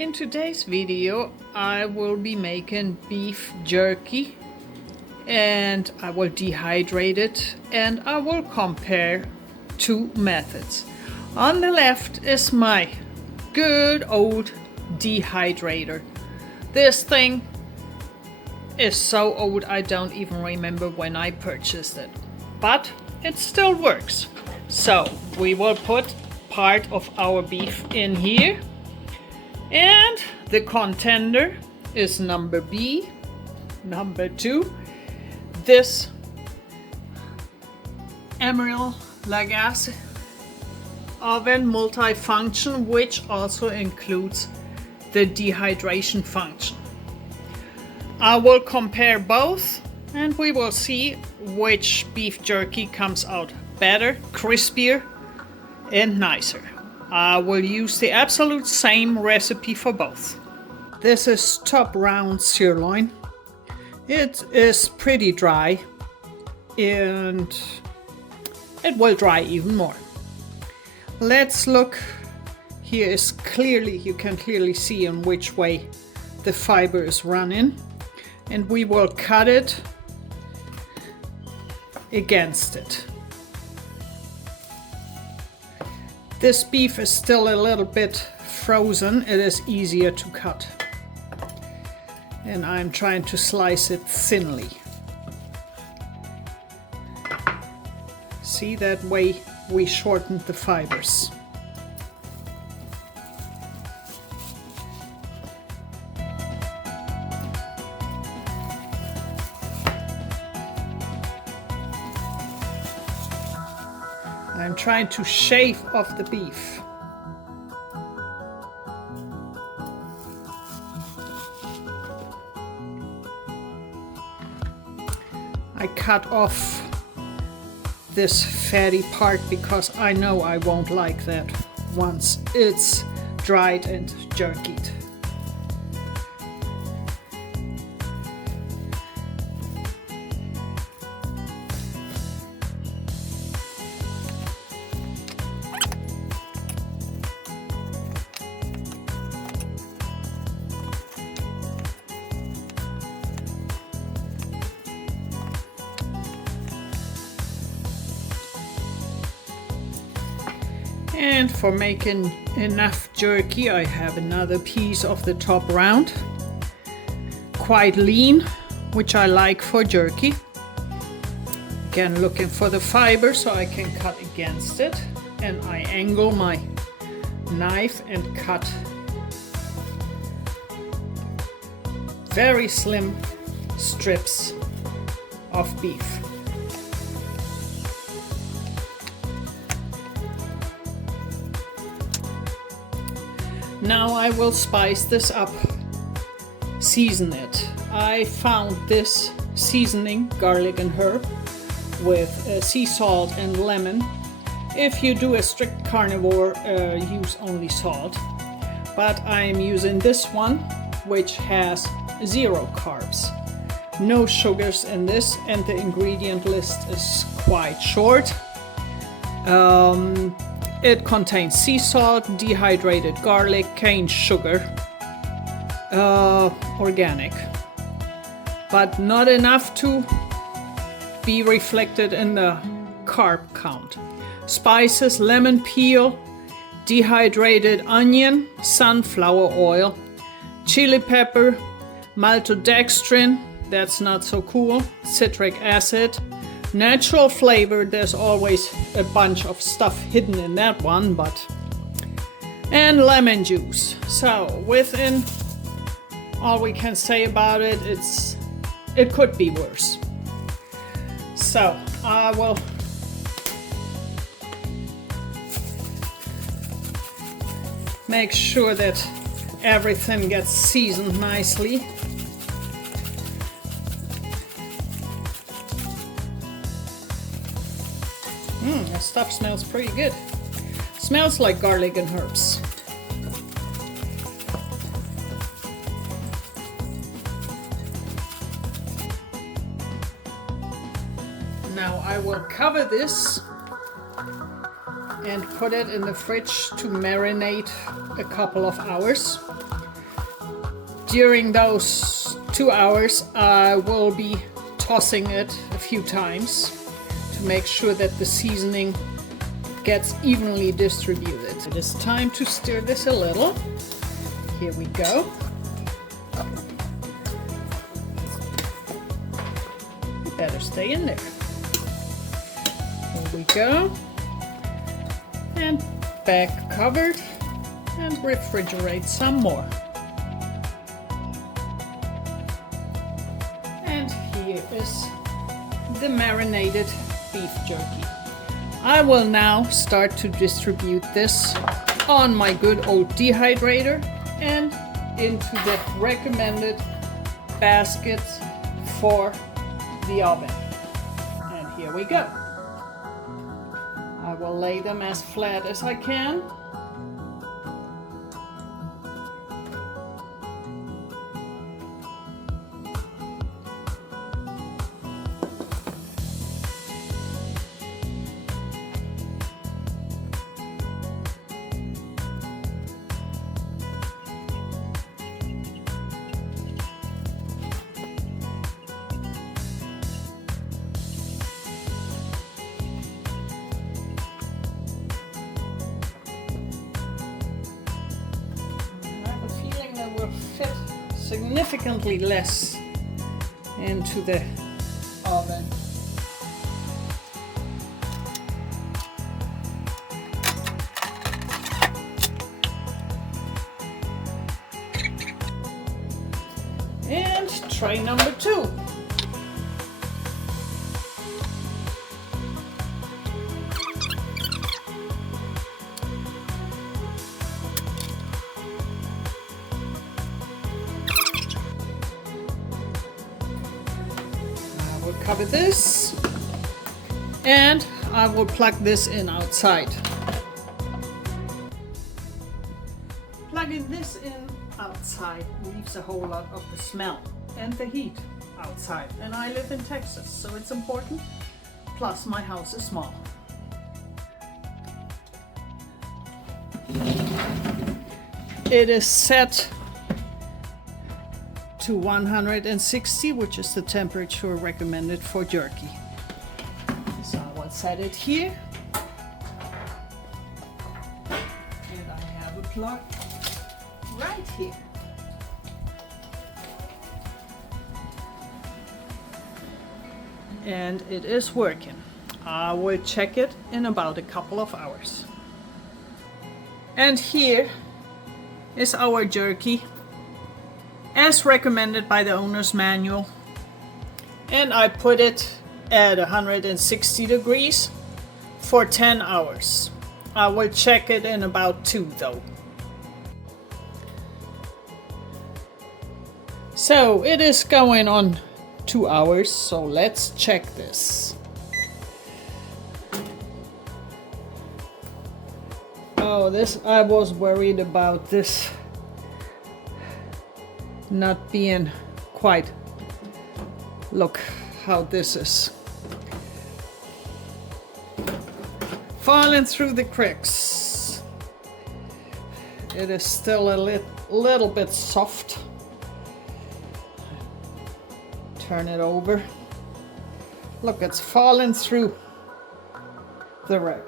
In today's video I will be making beef jerky and I will dehydrate it and I will compare two methods. On the left is my good old dehydrator. This thing is so old I don't even remember when I purchased it, but it still works. So we will put part of our beef in here. And the contender is number B. Number 2, this Emerald Lagasse oven multifunction, which also includes the dehydration function. I will compare both and we will see which beef jerky comes out better, crispier, and nicer. I will use the absolute same recipe for both. This is top round sirloin. It is pretty dry and it will dry even more. Let's look. Here is clearly, you can clearly see in which way the fiber is running, and we will cut it against it. This beef is still a little bit frozen. It is easier to cut. And I'm trying to slice it thinly. See, that way we shortened the fibers. I'm trying to shave off the beef. I cut off this fatty part because I know I won't like that once it's dried and jerkied. And for making enough jerky, I have another piece of the top round, quite lean, which I like for jerky. Again, looking for the fiber so I can cut against it, and I angle my knife and cut very slim strips of beef. Now I will spice this up, season it. I found this seasoning, garlic and herb, with sea salt and lemon. If you do a strict carnivore, use only salt. But I'm using this one, which has 0 carbs. No sugars in this, and the ingredient list is quite short. It contains sea salt, dehydrated garlic, cane sugar, organic, but not enough to be reflected in the carb count. Spices, lemon peel, dehydrated onion, sunflower oil, chili pepper, maltodextrin, that's not so cool, citric acid, natural flavor. There's always a bunch of stuff hidden in that one, and lemon juice. So within all we can say about it, it could be worse. So I will make sure that everything gets seasoned nicely. That stuff smells pretty good. Smells like garlic and herbs. Now I will cover this and put it in the fridge to marinate a couple of hours. during those 2 hours, I will be tossing it a few times to make sure that the seasoning gets evenly distributed. It is time to stir this a little. Here we go. You better stay in there. Here we go. And back covered, and refrigerate some more. And here is the marinated beef jerky. I will now start to distribute this on my good old dehydrator and into the recommended baskets for the oven. And here we go. I will lay them as flat as I can. Fit significantly less into the oven. And tray number 2. Cover this, and I will plug this in outside. Plugging this in outside leaves a whole lot of the smell and the heat outside, and I live in Texas, so it's important. Plus my house is small. It is set to 160, which is the temperature recommended for jerky. So I will set it here. And I have a plug right here. And it is working. I will check it in about a couple of hours. And here is our jerky, as recommended by the owner's manual, and I put it at 160 degrees for 10 hours. I will check it in about 2 though. So it is going on 2 hours, so let's check this. Oh, I was worried about this not being quite. Look how this is falling through the cracks. It is still a little bit soft. Turn it over. Look, it's falling through the rack.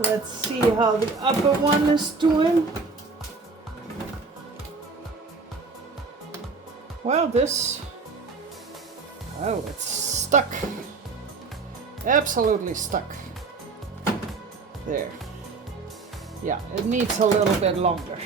Let's see how the upper one is doing. Well, it's stuck. Absolutely stuck. There. Yeah, it needs a little bit longer.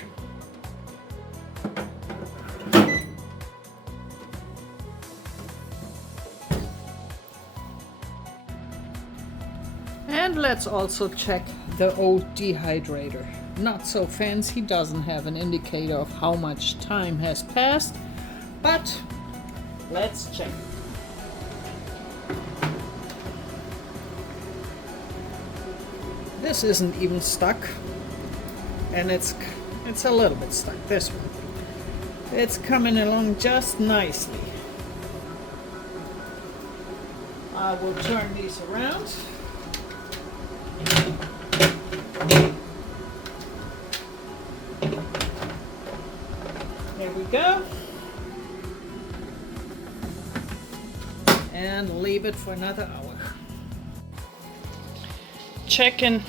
And let's also check the old dehydrator. Not so fancy, doesn't have an indicator of how much time has passed. But let's check. This isn't even stuck, and it's a little bit stuck. This one, it's coming along just nicely. I will turn these around. go. And leave it for another hour. Check in.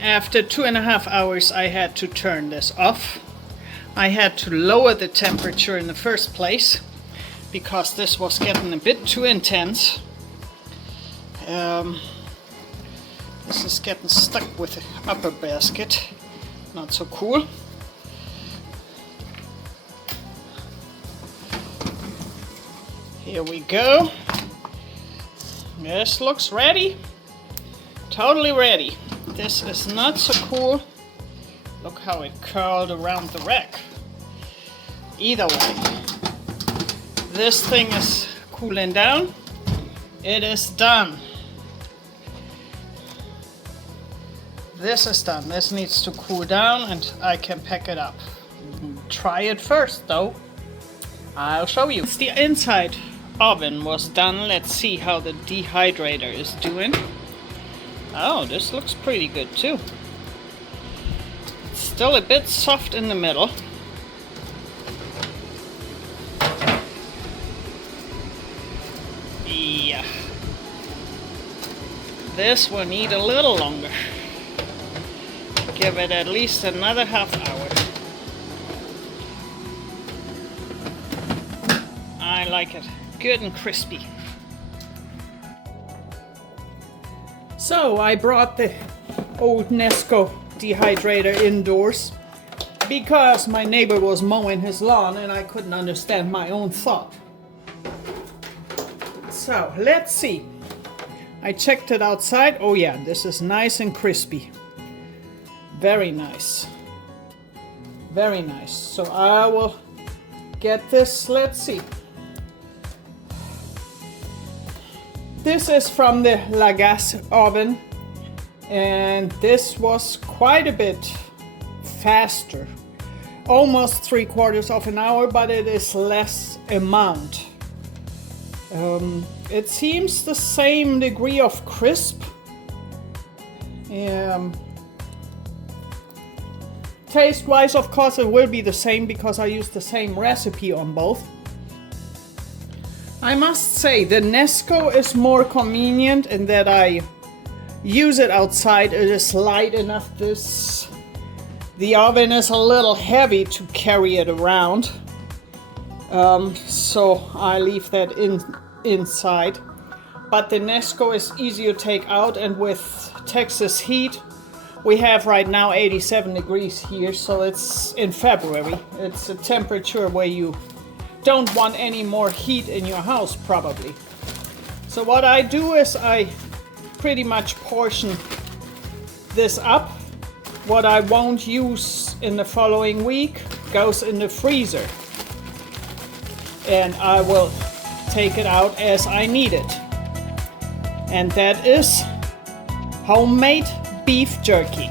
After 2.5 hours, I had to turn this off. I had to lower the temperature in the first place because this was getting a bit too intense. This is getting stuck with the upper basket. Not so cool. Here we go. This looks ready. Totally ready. This is not so cool. Look how it curled around the rack. Either way, this thing is cooling down. It is done. This is done. This needs to cool down and I can pack it up. Try it first though. I'll show you. The inside oven was done. Let's see how the dehydrator is doing. Oh, this looks pretty good too. Still a bit soft in the middle. Yeah. This will need a little longer. Give it at least another half hour. I like it. Good and crispy. So I brought the old Nesco dehydrator indoors because my neighbor was mowing his lawn and I couldn't understand my own thought. So let's see. I checked it outside. Oh yeah, this is nice and crispy. Very nice. Very nice. So I will get this. Let's see. This is from the La Gas oven, and this was quite a bit faster. Almost 3/4 of an hour, but it is less amount. It seems the same degree of crisp. Taste-wise, of course, it will be the same because I used the same recipe on both. I must say the Nesco is more convenient in that I use it outside. It is light enough. The oven is a little heavy to carry it around, so I leave that inside. But the Nesco is easy to take out, and with Texas heat, we have right now 87 degrees here, so it's in February. It's a temperature where you don't want any more heat in your house probably. So what I do is I pretty much portion this up. What I won't use in the following week goes in the freezer, and I will take it out as I need it. And that is homemade beef jerky.